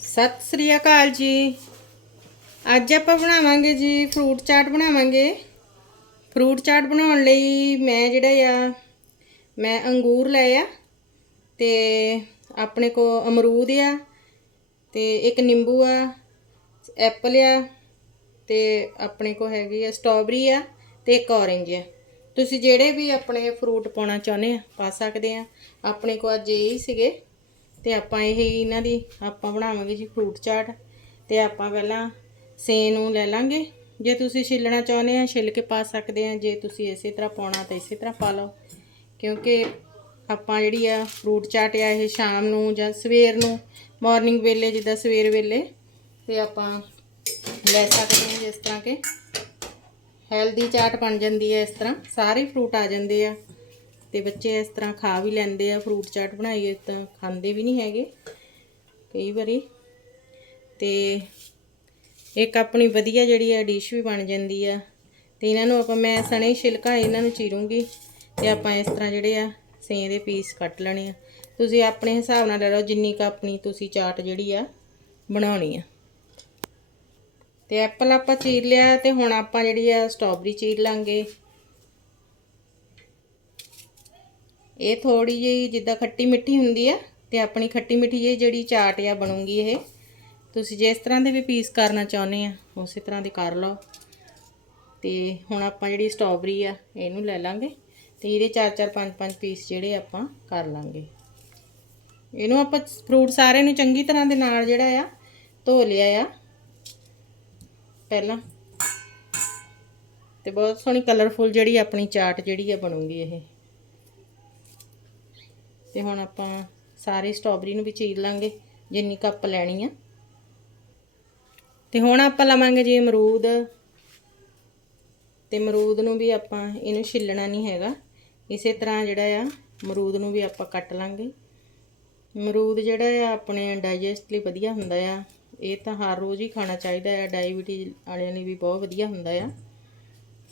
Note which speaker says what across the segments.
Speaker 1: ਸਤਿ ਸ੍ਰੀ ਅਕਾਲ ਜੀ। ਅੱਜ ਆਪਾਂ ਬਣਾਵਾਂਗੇ ਜੀ ਫਰੂਟ ਚਾਟ ਬਣਾਵਾਂਗੇ। ਫਰੂਟ ਚਾਟ ਬਣਾਉਣ ਲਈ ਮੈਂ ਜਿਹੜਾ ਆ, ਮੈਂ ਅੰਗੂਰ ਲਏ ਆ ਤੇ ਆਪਣੇ ਕੋ ਅਮਰੂਦ ਆ ਤੇ ਇੱਕ ਨਿੰਬੂ ਆ, ਐਪਲ ਆ ਤੇ ਆਪਣੇ ਕੋ ਹੈਗੀ ਆ ਸਟ੍ਰਾਬੇਰੀ ਆ ਤੇ ਇੱਕ ਔਰੰਜ ਆ। ਤੁਸੀਂ ਜਿਹੜੇ ਵੀ ਆਪਣੇ ਫਰੂਟ ਪਾਉਣਾ ਚਾਹੁੰਦੇ ਆ, ਪਾ ਸਕਦੇ ਆ। ਆਪਣੇ ਕੋ ਅੱਜ ਇਹ ਸੀਗੇ। ਤੇ ਆਪਾਂ ਇਹ ਇਹਨਾਂ ਦੀ, ਆਪਾਂ ਬਣਾਵਾਂਗੇ ਜੀ ਫਰੂਟ ਚਾਟ ਤੇ ਆਪਾਂ ਪਹਿਲਾਂ ਸੇ ਨੂੰ ਲੈ ਲਾਂਗੇ। ਜੇ ਤੁਸੀਂ ਛਿੱਲਣਾ ਚਾਹੁੰਦੇ ਆ, ਛਿੱਲ ਕੇ ਪਾ ਸਕਦੇ ਆ। ਜੇ ਤੁਸੀਂ ਇਸੇ ਤਰ੍ਹਾਂ ਪਾਉਣਾ ਤਾਂ ਇਸੇ ਤਰ੍ਹਾਂ ਪਾ ਲਓ। ਕਿਉਂਕਿ ਆਪਾਂ ਜਿਹੜੀ ਆ ਫਰੂਟ ਚਾਟ ਆ, ਇਹ ਸ਼ਾਮ ਨੂੰ ਜਾਂ ਸਵੇਰ ਨੂੰ ਮਾਰਨਿੰਗ ਵੇਲੇ, ਜਿੱਦਾਂ ਸਵੇਰ ਵੇਲੇ, ਤੇ ਆਪਾਂ ਲੈ ਸਕਦੇ ਹਾਂ ਜਿਸ ਤਰ੍ਹਾਂ ਕਿ ਹੈਲਦੀ ਚਾਟ ਬਣ ਜਾਂਦੀ ਹੈ ਇਸ ਤਰ੍ਹਾਂ। ਸਾਰੇ ਫਰੂਟ ਆ ਜਾਂਦੇ ਆ। ਤੇ ਬੱਚੇ ਇਸ ਤਰ੍ਹਾਂ ਖਾ ਵੀ ਲੈਂਦੇ ਆ ਫਰੂਟ ਚਾਟ ਬਣਾਈਏ ਤਾਂ ਖਾਂਦੇ ਵੀ ਨਹੀਂ ਹੈਗੇ ਕਈ ਵਾਰੀ। ਤੇ ਇੱਕ ਆਪਣੀ ਵਧੀਆ ਜਿਹੜੀ ਆ ਡਿਸ਼ ਵੀ ਬਣ ਜਾਂਦੀ ਆ। ਤੇ ਇਹਨਾਂ ਨੂੰ ਆਪਾਂ, ਮੈਂ ਸਣੇ ਛਿਲਕਾ ਇਹਨਾਂ ਨੂੰ ਚੀਰੂੰਗੀ ਤੇ ਆਪਾਂ ਇਸ ਤਰ੍ਹਾਂ ਜਿਹੜੇ ਆ ਸੇ ਦੇ ਪੀਸ ਕੱਟ ਲੈਣੇ ਆ। ਤੁਸੀਂ ਆਪਣੇ ਹਿਸਾਬ ਨਾਲ ਲੈ ਲਓ ਜਿੰਨੀ ਕ ਆਪਣੀ ਤੁਸੀਂ ਚਾਟ ਜਿਹੜੀ ਆ ਬਣਾਉਣੀ ਆ। ਤੇ ਐਪਲ ਆਪਾਂ ਚੀਰ ਲਿਆ ਤੇ ਹੁਣ ਆਪਾਂ ਜਿਹੜੀ ਆ ਸਟ੍ਰਾਬੇਰੀ ਚੀਰ ਲਾਂਗੇ। ਇਹ ਥੋੜੀ ਜਿਹੀ ਜਿੱਦਾਂ ਖੱਟੀ ਮਿੱਠੀ ਹੁੰਦੀ ਆ ਤੇ ਆਪਣੀ ਖੱਟੀ ਮਿੱਠੀ ਜਿਹੀ ਜਿਹੜੀ ਚਾਟ ਆ ਬਣੂਗੀ ਇਹ। ਤੁਸੀਂ ਜਿਸ ਤਰ੍ਹਾਂ ਦੇ ਵੀ ਪੀਸ ਕਰਨਾ ਚਾਹੁੰਦੇ ਆ, ਉਸੇ ਤਰ੍ਹਾਂ ਦੇ ਕਰ ਲਓ। ਤੇ ਹੁਣ ਆਪਾਂ ਜਿਹੜੀ ਸਟ੍ਰਾਬੇਰੀ ਆ, ਇਹਨੂੰ ਲੈ ਲਾਂਗੇ ਤੇ ਇਹਦੇ 4-4 5-5 ਪੀਸ ਜਿਹੜੇ ਆਪਾਂ ਕਰ ਲਾਂਗੇ। ਇਹਨੂੰ ਆਪਾਂ ਫਰੂਟ ਸਾਰੇ ਨੂੰ ਚੰਗੀ ਤਰ੍ਹਾਂ ਦੇ ਨਾਲ ਜਿਹੜਾ ਆ, ਧੋ ਲਿਆ ਆ। ਪਹਿਲਾਂ ਤੇ ਬਹੁਤ ਸੋਹਣੀ ਕਲਰਫੁਲ ਜਿਹੜੀ ਆਪਣੀ ਚਾਟ ਜਿਹੜੀ ਆ ਬਣੂਗੀ ਇਹ। ਤੇ ਹੁਣ ਆਪਾਂ ਸਾਰੇ ਸਟ੍ਰਾਬੇਰੀ ਨੂੰ ਵੀ ਚੀਰ ਲਾਂਗੇ, ਜਿੰਨੀ ਕੱਪ ਲੈਣੀ ਆ। ਤੇ ਹੁਣ ਆਪਾਂ ਲਵਾਂਗੇ ਜੀ ਅਮਰੂਦ। ਤੇ ਅਮਰੂਦ ਨੂੰ ਵੀ ਆਪਾਂ ਇਹਨੂੰ ਛਿੱਲਣਾ ਨਹੀਂ ਹੈਗਾ। ਇਸੇ ਤਰ੍ਹਾਂ ਜਿਹੜਾ ਆ, ਅਮਰੂਦ ਨੂੰ ਵੀ ਆਪਾਂ ਕੱਟ ਲਾਂਗੇ। ਅਮਰੂਦ ਜਿਹੜਾ ਆ, ਆਪਣੇ ਡਾਈਜੈਸਟ ਲਈ ਵਧੀਆ ਹੁੰਦਾ ਆ। ਇਹ ਤਾਂ ਹਰ ਰੋਜ਼ ਹੀ ਖਾਣਾ ਚਾਹੀਦਾ ਆ। ਡਾਇਬੀਟੀਜ਼ ਵਾਲਿਆਂ ਲਈ ਵੀ ਬਹੁਤ ਵਧੀਆ ਹੁੰਦਾ ਆ।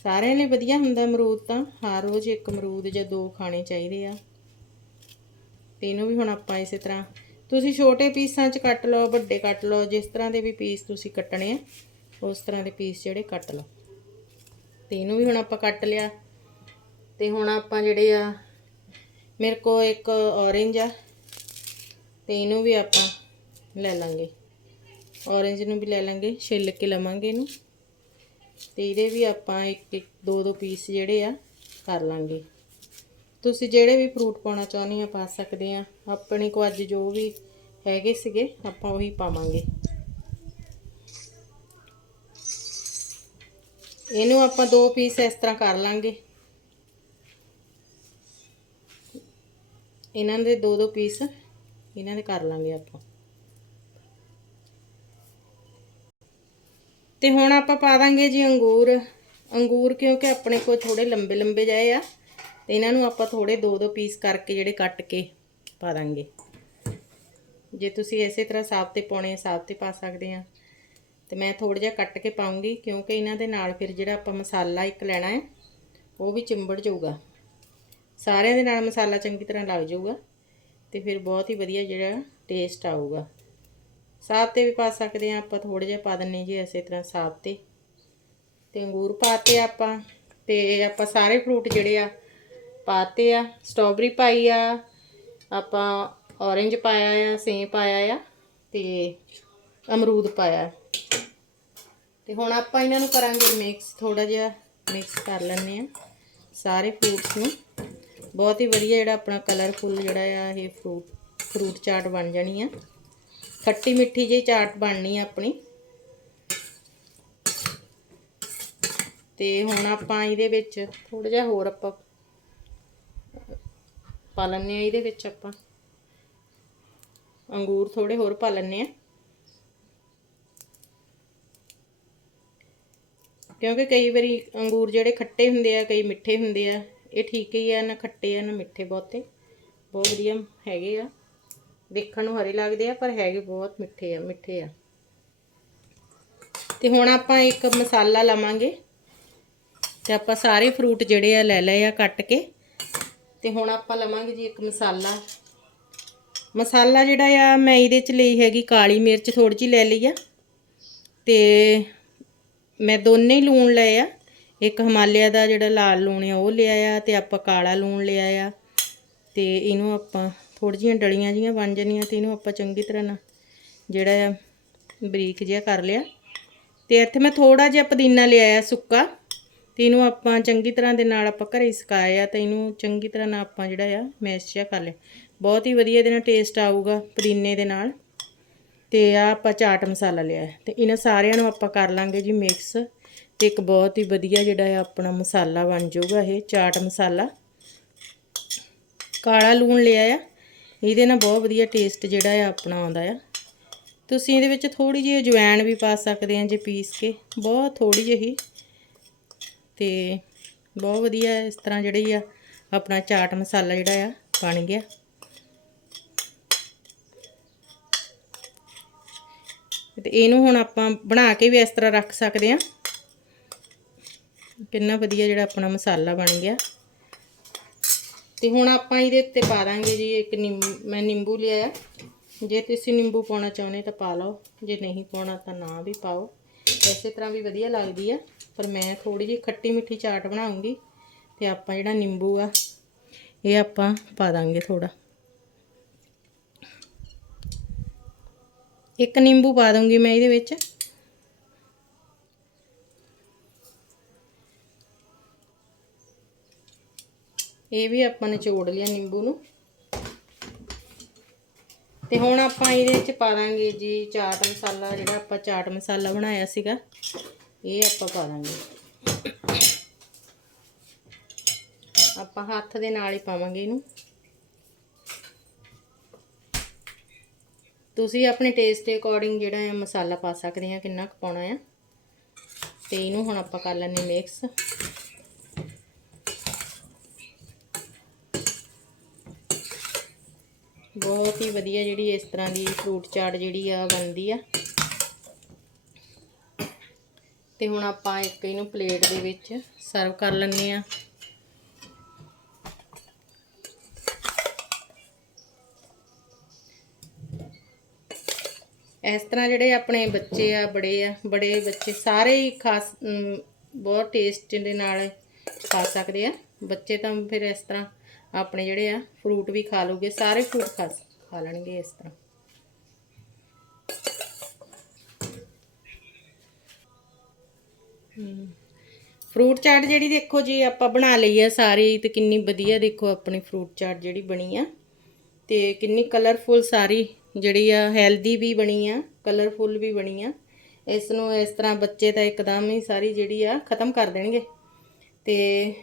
Speaker 1: ਸਾਰਿਆਂ ਲਈ ਵਧੀਆ ਹੁੰਦਾ ਅਮਰੂਦ ਤਾਂ। ਹਰ ਰੋਜ਼ ਇੱਕ ਅਮਰੂਦ ਜਾਂ ਦੋ ਖਾਣੇ ਚਾਹੀਦੇ ਆ। ਤੇ ਇਹਨੂੰ ਵੀ ਹੁਣ ਆਪਾਂ ਇਸੇ ਤਰ੍ਹਾਂ ਤੁਸੀਂ ਛੋਟੇ ਪੀਸਾਂ 'ਚ ਕੱਟ ਲਓ, ਵੱਡੇ ਕੱਟ ਲਓ, ਜਿਸ ਤਰ੍ਹਾਂ ਦੇ ਵੀ ਪੀਸ ਤੁਸੀਂ ਕੱਟਣੇ ਆ, ਉਸ ਤਰ੍ਹਾਂ ਦੇ ਪੀਸ ਜਿਹੜੇ ਕੱਟ ਲਓ। ਤੇ ਇਹਨੂੰ ਵੀ ਹੁਣ ਆਪਾਂ ਕੱਟ ਲਿਆ। ਤੇ ਹੁਣ ਆਪਾਂ ਜਿਹੜੇ ਆ, ਮੇਰੇ ਕੋ ਇੱਕ ਔਰੇਂਜ ਆ, ਤੇ ਇਹਨੂੰ ਵੀ ਆਪਾਂ ਲੈ ਲਾਂਗੇ। ਔਰੇਂਜ ਨੂੰ ਵੀ ਲੈ ਲਾਂਗੇ, ਛਿੱਲ ਕੇ ਲਵਾਂਗੇ ਇਹਨੂੰ। ਤੇ ਇਹਦੇ ਵੀ ਆਪਾਂ ਇੱਕ ਇੱਕ ਦੋ ਦੋ ਪੀਸ ਜਿਹੜੇ ਆ, ਕਰ ਲਾਂਗੇ। ਤੁਸੀਂ ਜਿਹੜੇ ਵੀ ਫਰੂਟ ਪਾਉਣਾ ਚਾਹੁੰਦੇ ਆ, ਪਾ ਸਕਦੇ ਆ। ਆਪਣੇ ਕੋ ਅੱਜ ਜੋ ਵੀ ਹੈਗੇ ਸੀਗੇ, ਆਪਾਂ ਉਹੀ ਪਾਵਾਂਗੇ। ਇਹਨੂੰ ਆਪਾਂ ਦੋ ਪੀਸ ਇਸ ਤਰ੍ਹਾਂ ਕਰ ਲਾਂਗੇ। ਇਹਨਾਂ ਦੇ ਦੋ ਦੋ ਪੀਸ ਇਹਨਾਂ ਦੇ ਕਰ ਲਾਂਗੇ ਆਪਾਂ। ਤੇ ਹੁਣ ਆਪਾਂ ਪਾ ਦਾਂਗੇ ਜੀ ਅੰਗੂਰ। ਅੰਗੂਰ ਕਿਉਂਕਿ ਆਪਣੇ ਕੋਲ ਥੋੜੇ ਲੰਬੇ ਲੰਬੇ ਜਾਏ ਆ। ਤੇ ਇਹਨਾਂ ਨੂੰ ਆਪਾਂ ਥੋੜੇ ਦੋ ਦੋ ਪੀਸ ਕਰਕੇ ਜਿਹੜੇ ਕੱਟ ਕੇ ਪਾ ਦਾਂਗੇ। ਜੇ ਤੁਸੀਂ ਇਸੇ ਤਰ੍ਹਾਂ ਸਾਫ਼ ਤੇ ਪਾਉਣੇ ਸਾਫ਼ ਤੇ ਪਾ ਸਕਦੇ ਆ। ਤੇ ਮੈਂ ਥੋੜਾ ਜਿਹਾ ਕੱਟ ਕੇ ਪਾਉਂਗੀ ਕਿਉਂਕਿ ਇਹਨਾਂ ਦੇ ਨਾਲ ਫਿਰ ਜਿਹੜਾ ਆਪਾਂ ਮਸਾਲਾ ਇੱਕ ਲੈਣਾ ਹੈ, ਉਹ ਵੀ ਚਿੰਬੜ ਜਾਊਗਾ। ਸਾਰਿਆਂ ਦੇ ਨਾਲ ਮਸਾਲਾ ਚੰਗੀ ਤਰ੍ਹਾਂ ਲੱਗ ਜਾਊਗਾ ਤੇ ਫਿਰ ਬਹੁਤ ਹੀ ਵਧੀਆ ਜਿਹੜਾ ਟੇਸਟ ਆਊਗਾ। ਸਾਫ਼ ਤੇ ਵੀ ਪਾ ਸਕਦੇ ਆ, ਆਪਾਂ ਥੋੜਾ ਜਿਹਾ ਪਾ ਦਿੰਨੇ ਜੀ ਇਸੇ ਤਰ੍ਹਾਂ ਸਾਫ਼ ਤੇ। ਤੇ ਅੰਗੂਰ ਪਾਤੇ ਆਪਾਂ, ਤੇ ਆਪਾਂ ਸਾਰੇ ਫਰੂਟ ਜਿਹੜੇ ਆ ਪਾਤੇ ਆ ਸਟ੍ਰਾਬੇਰੀ ਪਾਈ ਆ, ਆਪਾਂ ਔਰੇਂਜ ਪਾਇਆ ਆ ਸੇਬ ਪਾਇਆ ਆ ਤੇ ਅਮਰੂਦ ਪਾਇਆ। ਤੇ ਹੁਣ ਆਪਾਂ ਇਹਨਾਂ ਨੂੰ ਕਰਾਂਗੇ ਮਿਕਸ ਥੋੜਾ ਜਿਹਾ ਮਿਕਸ ਕਰ ਲੈਣੇ ਆ ਸਾਰੇ ਫਰੂਟਸ ਨੂੰ। ਬਹੁਤ ਹੀ ਵਧੀਆ ਜਿਹੜਾ ਆਪਣਾ ਕਲਰਫੁੱਲ ਜਿਹੜਾ ਆ, ਇਹ ਫਰੂਟ ਫਰੂਟ ਚਾਟ ਬਣ ਜਾਣੀ ਆ। ਖੱਟੀ ਮਿੱਠੀ ਜਿਹੀ ਚਾਟ ਬਣਨੀ ਆ ਆਪਣੀ। ਤੇ ਹੁਣ ਆਪਾਂ ਇਹਦੇ ਵਿੱਚ ਥੋੜਾ ਜਿਹਾ ਹੋਰ ਆਪਾਂ ਪਾ ਲੈਂਦੇ ਆ ਇਹਦੇ ਵਿੱਚ ਆਪਾਂ। ਅੰਗੂਰ ਥੋੜੇ ਹੋਰ ਪਾ ਲੈਂਦੇ ਆ ਕਿਉਂਕਿ ਕਈ ਵਾਰੀ ਅੰਗੂਰ ਜਿਹੜੇ ਖੱਟੇ ਹੁੰਦੇ ਆ, ਕਈ ਮਿੱਠੇ ਹੁੰਦੇ ਆ, ਇਹ ਠੀਕ ਹੀ ਆ, ਨਾ ਖੱਟੇ ਆ, ਨਾ ਮਿੱਠੇ ਬਹੁਤੇ। ਬਹੁਤ ਵਧੀਆ ਹੈਗੇ ਆ। ਦੇਖਣ ਨੂੰ ਹਰੇ ਲੱਗਦੇ ਆ, ਪਰ ਹੈਗੇ ਬਹੁਤ ਮਿੱਠੇ ਆ ਮਿੱਠੇ ਆ। ਤੇ ਹੁਣ ਆਪਾਂ ਇੱਕ ਮਸਾਲਾ ਲਾਵਾਂਗੇ। ਤੇ ਆਪਾਂ ਸਾਰੇ ਫਰੂਟ ਜਿਹੜੇ ਆ ਲੈ ਲਏ ਆ ਕੱਟ ਕੇ। ਤੇ ਹੁਣ ਆਪਾਂ ਲਵਾਂਗੇ ਜੀ ਇੱਕ ਮਸਾਲਾ। ਮਸਾਲਾ ਜਿਹੜਾ ਆ, ਮੈਂ ਇਹਦੇ ਚ ਲਈ ਹੈਗੀ ਕਾਲੀ ਮਿਰਚ ਥੋੜੀ ਜਿਹੀ ਲੈ ਲਈ ਆ। ਤੇ ਮੈਂ ਦੋਨੇ ਹੀ ਲੂਣ ਲਏ ਆ। ਇੱਕ ਹਿਮਾਲਿਆ ਦਾ ਜਿਹੜਾ ਲਾਲ ਲੂਣ ਆ, ਉਹ ਲਿਆ ਆ ਤੇ ਆਪਾਂ ਕਾਲਾ ਲੂਣ ਲਿਆ ਆ। ਤੇ ਇਹਨੂੰ ਆਪਾਂ ਥੋੜੀ ਜਿਹੀਆਂ ਡਲੀਆਂ ਜੀਆਂ ਬਣ ਜਾਣੀਆਂ ਤੇ ਇਹਨੂੰ ਆਪਾਂ ਚੰਗੀ ਤਰ੍ਹਾਂ ਨਾਲ ਜਿਹੜਾ ਆ ਬਰੀਕ ਜਿਹਾ ਕਰ ਲਿਆ। ਤੇ ਇੱਥੇ ਮੈਂ ਥੋੜਾ ਜਿਹਾ ਪੁਦੀਨਾ ਲਿਆ ਆ ਸੁੱਕਾ। ਤੇ ਇਹਨੂੰ ਆਪਾਂ ਚੰਗੀ ਤਰ੍ਹਾਂ ਦੇ ਨਾਲ ਆਪਾਂ ਘਰੇ ਹੀ ਸੁਕਾਇਆ ਤੇ ਇਹਨੂੰ ਚੰਗੀ ਤਰ੍ਹਾਂ ਨਾਲ ਆਪਾਂ ਜਿਹੜਾ ਆ ਮੈਸ਼ ਜਿਹਾ ਕਰ ਲਿਆ। ਬਹੁਤ ਹੀ ਵਧੀਆ ਇਹਦੇ ਨਾਲ ਟੇਸਟ ਆਊਗਾ ਪੁਦੀਨੇ ਦੇ ਨਾਲ। ਤੇ ਆ ਆਪਾਂ ਚਾਟ ਮਸਾਲਾ ਲਿਆ ਹੈ। ਤੇ ਇਹਨਾਂ ਸਾਰਿਆਂ ਨੂੰ ਆਪਾਂ ਕਰ ਲਾਂਗੇ ਜੀ ਮਿਕਸ ਤੇ ਇੱਕ ਬਹੁਤ ਹੀ ਵਧੀਆ ਜਿਹੜਾ ਆ ਆਪਣਾ ਮਸਾਲਾ ਬਣ ਜਾਊਗਾ ਇਹ ਚਾਟ ਮਸਾਲਾ। ਕਾਲਾ ਲੂਣ ਲਿਆ ਆ। ਇਹਦੇ ਨਾਲ ਬਹੁਤ ਵਧੀਆ ਟੇਸਟ ਜਿਹੜਾ ਆ ਆਪਣਾ ਆਉਂਦਾ ਆ। ਤੁਸੀਂ ਇਹਦੇ ਵਿੱਚ ਥੋੜੀ ਜਿਹੀ ਅਜਵਾਇਣ ਵੀ ਪਾ ਸਕਦੇ ਆ ਜੇ ਪੀਸ ਕੇ। ਬਹੁਤ ਥੋੜੀ ਜਿਹੀ ਤੇ ਬਹੁਤ ਵਧੀਆ ਇਸ ਤਰ੍ਹਾਂ ਜਿਹੜੀ ਆ, ਆਪਣਾ ਚਾਟ ਮਸਾਲਾ ਜਿਹੜਾ ਆ, ਬਣ ਗਿਆ। ਤੇ ਇਹਨੂੰ ਹੁਣ ਆਪਾਂ ਬਣਾ ਕੇ ਵੀ ਇਸ ਤਰ੍ਹਾਂ ਰੱਖ ਸਕਦੇ ਆ ਕਿੰਨਾ ਵਧੀਆ ਜਿਹੜਾ ਆਪਣਾ ਮਸਾਲਾ ਬਣ ਗਿਆ। ਤੇ ਹੁਣ ਆਪਾਂ ਇਹਦੇ ਉੱਤੇ ਪਾ ਦਾਂਗੇ ਜੀ ਇੱਕ ਨਿੰਬੂ ਮੈਂ ਨਿੰਬੂ ਲਿਆ ਆ। ਜੇ ਤੁਸੀਂ ਨਿੰਬੂ ਪਾਉਣਾ ਚਾਹੁੰਦੇ ਤਾਂ ਪਾ ਲਓ, ਜੇ ਨਹੀਂ ਪਾਉਣਾ ਤਾਂ ਨਾ ਵੀ ਪਾਓ। ਇਸੇ ਤਰ੍ਹਾਂ ਵੀ ਵਧੀਆ ਲੱਗਦੀ ਆ। ਪਰ ਮੈਂ ਥੋੜੀ ਜਿਹੀ ਖੱਟੀ ਮਿੱਠੀ ਚਾਟ ਬਣਾਉਂਗੀ ਤੇ ਆਪਾਂ ਜਿਹੜਾ ਨਿੰਬੂ ਆ, ਇਹ ਆਪਾਂ ਪਾ ਦਾਂਗੇ ਥੋੜਾ ਇੱਕ ਨਿੰਬੂ ਪਾ ਦੂੰਗੀ ਮੈਂ ਇਹਦੇ ਵਿੱਚ। ਇਹ ਵੀ ਆਪਾਂ ਨਿਚੋੜ ਲਿਆ ਨਿੰਬੂ ਨੂੰ। ਤੇ ਹੁਣ ਆਪਾਂ ਇਹਦੇ ਵਿੱਚ ਪਾ ਦਾਂਗੇ ਜੀ ਚਾਟ ਮਸਾਲਾ, ਜਿਹੜਾ ਆਪਾਂ ਚਾਟ ਮਸਾਲਾ ਬਣਾਇਆ ਸੀਗਾ, ਇਹ ਆਪਾਂ ਪਾ ਦਾਂਗੇ। ਆਪਾਂ ਹੱਥ ਦੇ ਨਾਲ ਹੀ ਪਾਵਾਂਗੇ ਇਹਨੂੰ। ਤੁਸੀਂ ਆਪਣੇ ਟੇਸਟ ਦੇ ਅਕੋਰਡਿੰਗ ਜਿਹੜਾ ਹੈ ਮਸਾਲਾ ਪਾ ਸਕਦੇ ਆ, ਕਿੰਨਾ ਕੁ ਪਾਉਣਾ ਆ। ਤੇ ਇਹਨੂੰ ਹੁਣ ਆਪਾਂ ਕਰ ਲੈਣੇ ਮਿਕਸ ਬਹੁਤ ਹੀ ਵਧੀਆ ਜਿਹੜੀ ਇਸ ਤਰ੍ਹਾਂ ਦੀ ਫਰੂਟ ਚਾਟ ਜਿਹੜੀ ਆ ਬਣਦੀ ਆ। ਤੇ ਹੁਣ ਆਪਾਂ ਇੱਕ ਇਹਨੂੰ ਪਲੇਟ ਦੇ ਵਿੱਚ ਸਰਵ ਕਰ ਲੈਣੇ ਆ ਇਸ ਤਰ੍ਹਾਂ ਜਿਹੜੇ ਆਪਣੇ ਬੱਚੇ ਆ, ਬੜੇ ਆ, ਬੜੇ ਬੱਚੇ ਸਾਰੇ ਹੀ ਖਾਸ ਬਹੁਤ ਟੇਸਟ ਦੇ ਨਾਲ ਖਾ ਸਕਦੇ ਆ। ਬੱਚੇ ਤਾਂ ਫਿਰ ਇਸ ਤਰ੍ਹਾਂ ਆਪਣੇ ਜਿਹੜੇ ਆ ਫਰੂਟ ਵੀ ਖਾ ਲੂਗੇ ਸਾਰੇ ਫਰੂਟ ਖਾ ਖਾ ਲੈਣਗੇ ਇਸ ਤਰ੍ਹਾਂ। ਫਰੂਟ ਚਾਟ ਜਿਹੜੀ ਦੇਖੋ ਜੀ, ਆਪਾਂ ਬਣਾ ਲਈ ਆ ਸਾਰੀ, ਤੇ ਕਿੰਨੀ ਵਧੀਆ ਦੇਖੋ ਆਪਣੀ ਫਰੂਟ ਚਾਟ ਜਿਹੜੀ ਬਣੀ ਆ। ਤੇ ਕਿੰਨੀ ਕਲਰਫੁਲ ਸਾਰੀ ਜਿਹੜੀ ਆ ਹੈਲਦੀ ਵੀ ਬਣੀ ਆ ਕਲਰਫੁਲ ਵੀ ਬਣੀ ਆ। ਇਸ ਨੂੰ ਇਸ ਤਰ੍ਹਾਂ ਬੱਚੇ ਤਾਂ ਇੱਕਦਮ ਹੀ ਸਾਰੀ ਜਿਹੜੀ ਆ, ਖਤਮ ਕਰ ਦੇਣਗੇ। ਤੇ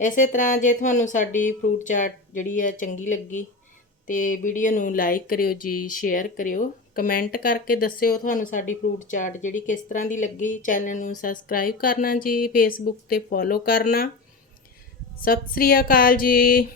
Speaker 1: ਇਸੇ ਤਰ੍ਹਾਂ ਜੇ ਤੁਹਾਨੂੰ ਸਾਡੀ ਫਰੂਟ ਚਾਟ ਜਿਹੜੀ ਹੈ ਚੰਗੀ ਲੱਗੀ ਤੇ ਵੀਡੀਓ ਨੂੰ ਲਾਈਕ ਕਰਿਓ ਜੀ ਸ਼ੇਅਰ ਕਰਿਓ ਕਮੈਂਟ ਕਰਕੇ ਦੱਸਿਓ ਤੁਹਾਨੂੰ ਸਾਡੀ ਫਰੂਟ ਚਾਟ ਜਿਹੜੀ ਕਿਸ ਤਰ੍ਹਾਂ ਦੀ ਲੱਗੀ। ਚੈਨਲ ਨੂੰ ਸਬਸਕ੍ਰਾਈਬ ਕਰਨਾ ਜੀ ਫੇਸਬੁੱਕ ਤੇ ਫੋਲੋ ਕਰਨਾ। ਸਤਿ ਸ੍ਰੀ ਅਕਾਲ ਜੀ।